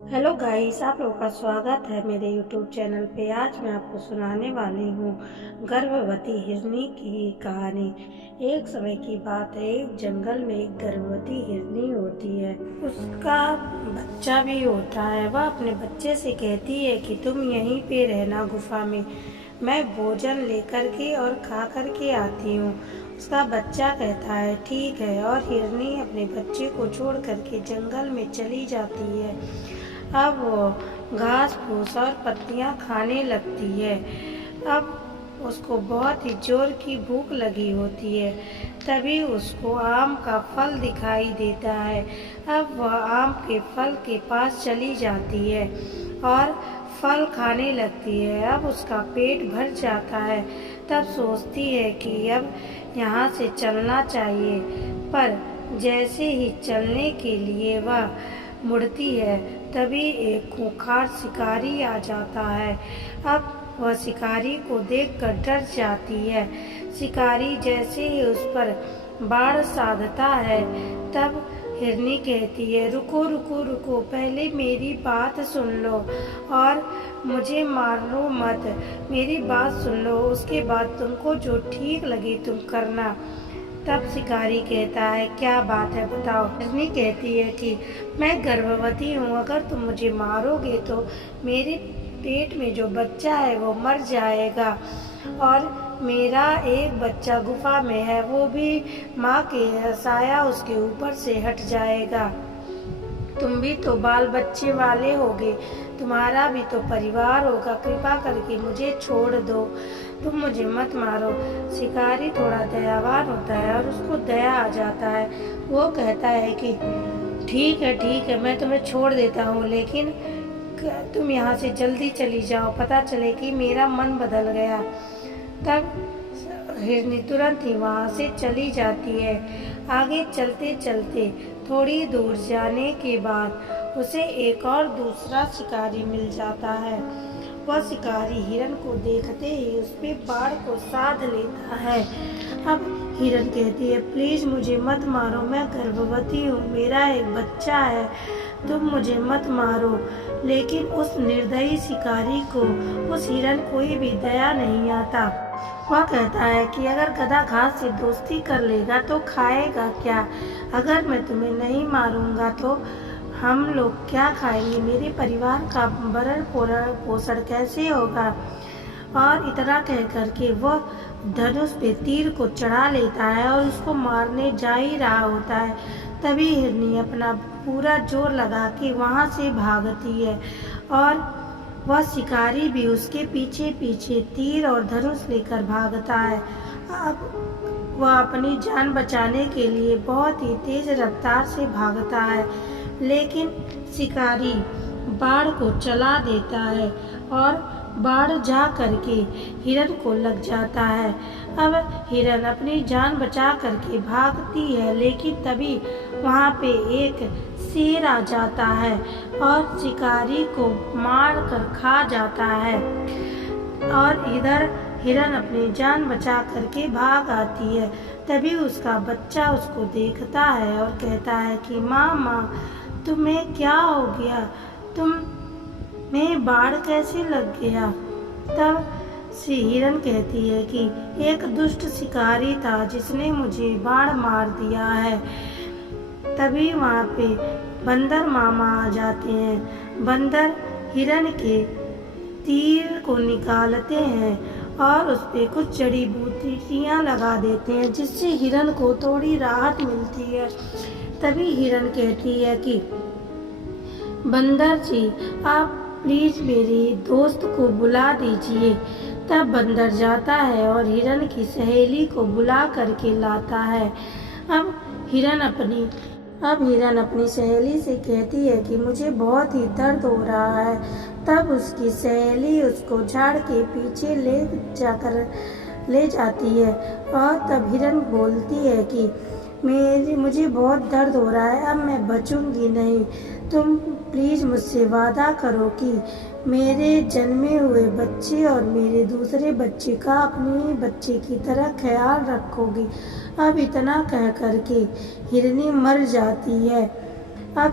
Hello guys, आप लोगों का स्वागत है मेरे यूट्यूब चैनल पे। आज मैं आपको सुनाने वाली हूँ गर्भवती हिरनी की कहानी। एक समय की बात है, एक जंगल में एक गर्भवती हिरनी होती है। उसका बच्चा भी होता है। वह अपने बच्चे से कहती है कि तुम यहीं पे रहना गुफा में, मैं भोजन लेकर के और खा कर के आती हूँ। उसका बच्चा कहता है ठीक है, और हिरनी अपने बच्चे को छोड़ करके जंगल में चली जाती है। अब वो घास फूस और पत्तियां खाने लगती है। अब उसको बहुत ही जोर की भूख लगी होती है। तभी उसको आम का फल दिखाई देता है। अब वह आम के फल के पास चली जाती है और फल खाने लगती है। अब उसका पेट भर जाता है। तब सोचती है कि अब यहाँ से चलना चाहिए, पर जैसे ही चलने के लिए वह मुड़ती है, तभी एक खूंखार शिकारी आ जाता है। अब वह शिकारी को देखकर डर जाती है। शिकारी जैसे ही उस पर बाण साधता है, तब हिरनी कहती है रुको रुको रुको, पहले मेरी बात सुन लो और मुझे मारो मत। मेरी बात सुन लो, उसके बाद तुमको जो ठीक लगे तुम करना। तब शिकारी कहता है क्या बात है बताओ। हिरनी कहती है कि मैं गर्भवती हूँ, अगर तुम मुझे मारोगे तो मेरे पेट में जो बच्चा है वो मर जाएगा, और मेरा एक बच्चा गुफा में है, वो भी माँ के साया उसके ऊपर से हट जाएगा। तुम भी तो बाल बच्चे वाले होगे, तुम्हारा भी तो परिवार होगा, कृपा करके मुझे छोड़ दो, तुम मुझे मत मारो। शिकारी थोड़ा दयावान होता है और उसको दया आ जाता है। वो कहता है कि ठीक है, मैं तुम्हें छोड़ देता हूँ, लेकिन तुम यहाँ से जल्दी चली जाओ, पता चले कि मेरा मन बदल गया। तब हिरनी तुरंत ही वहाँ से चली जाती है। आगे चलते चलते थोड़ी दूर जाने के बाद उसे एक और दूसरा शिकारी मिल जाता है। वह शिकारी हिरन को देखते ही उस पे बाण को साध लेता है। अब हिरन कहती है प्लीज मुझे मत मारो, मैं गर्भवती हूँ, मेरा एक बच्चा है, तुम मुझे मत मारो। लेकिन उस निर्दयी शिकारी को उस हिरन कोई भी दया नहीं आता। वह कहता है कि अगर गधा घास से दोस्ती कर लेगा तो खाएगा क्या, अगर मैं तुम्हें नहीं मारूंगा तो हम लोग क्या खाएंगे, मेरे परिवार का भरण पोषण कैसे होगा। और इतना कह करके वह धनुष पे तीर को चढ़ा लेता है और उसको मारने जा ही रहा होता है। तभी हिरनी अपना पूरा जोर लगा के वहाँ से भागती है, और वह शिकारी भी उसके पीछे पीछे तीर और धनुष लेकर भागता है। अब वह अपनी जान बचाने के लिए बहुत ही तेज रफ्तार से भागता है, लेकिन शिकारी बाण को चला देता है और बाण जा करके हिरन को लग जाता है। अब हिरन अपनी जान बचा करके भागती है, लेकिन तभी वहाँ पे एक शेर आ जाता है और शिकारी को मार कर खा जाता है। और इधर हिरन अपनी जान बचा करके भाग आती है। तभी उसका बच्चा उसको देखता है और कहता है कि माँ तुम्हें क्या हो गया, तुम्हें बाण कैसे लग गया। तब हिरन कहती है कि एक दुष्ट शिकारी था जिसने मुझे बाण मार दिया है। तभी वहाँ पे बंदर मामा आ जाते हैं। बंदर हिरन के तीर को निकालते हैं और उस पे कुछ जड़ी बूटियाँ लगा देते हैं, जिससे हिरन को थोड़ी राहत मिलती है। तभी हिरन कहती है कि बंदर जी आप प्लीज मेरे दोस्त को बुला दीजिए। तब बंदर जाता है और हिरन की सहेली को बुला करके लाता है। अब हिरन अपनी सहेली से कहती है कि मुझे बहुत ही दर्द हो रहा है। तब उसकी सहेली उसको झाड़ के पीछे ले जाती है, और तब हिरन बोलती है कि मुझे बहुत दर्द हो रहा है, अब मैं बचूंगी नहीं, तुम प्लीज मुझसे वादा करो कि मेरे जन्मे हुए बच्चे और मेरे दूसरे बच्चे का अपने बच्चे की तरह ख्याल रखोगी। अब इतना कह करके हिरनी मर जाती है। अब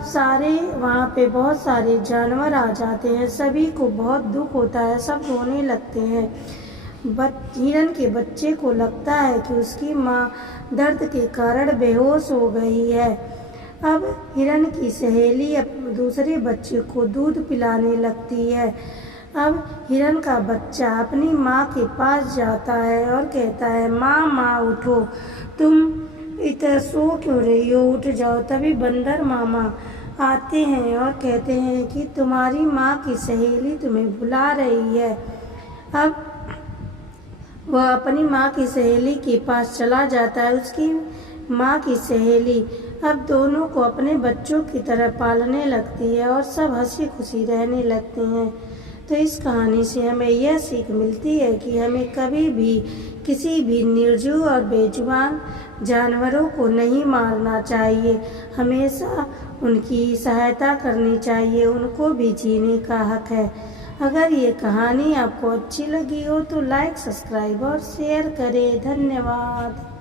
वहाँ पे बहुत सारे जानवर आ जाते हैं। सभी को बहुत दुख होता है, सब रोने लगते हैं। हिरन के बच्चे को लगता है कि उसकी माँ दर्द के कारण बेहोश हो गई है। अब हिरन की सहेली दूसरे बच्चे को दूध पिलाने लगती है। अब हिरन का बच्चा अपनी माँ के पास जाता है और कहता है, माँ माँ उठो, तुम इतना सो क्यों रही हो, उठ जाओ। तभी बंदर मामा आते हैं और कहते हैं कि तुम्हारी माँ की सहेली तुम्हें बुला रही है। अब वह अपनी माँ की सहेली के पास चला जाता है। उसकी माँ की सहेली अब दोनों को अपने बच्चों की तरह पालने लगती है और सब हंसी खुशी रहने लगते हैं। तो इस कहानी से हमें यह सीख मिलती है कि हमें कभी भी किसी भी निर्जीव और बेजुबान जानवरों को नहीं मारना चाहिए, हमेशा उनकी सहायता करनी चाहिए, उनको भी जीने का हक है। अगर ये कहानी आपको अच्छी लगी हो तो लाइक, सब्सक्राइब और शेयर करें। धन्यवाद।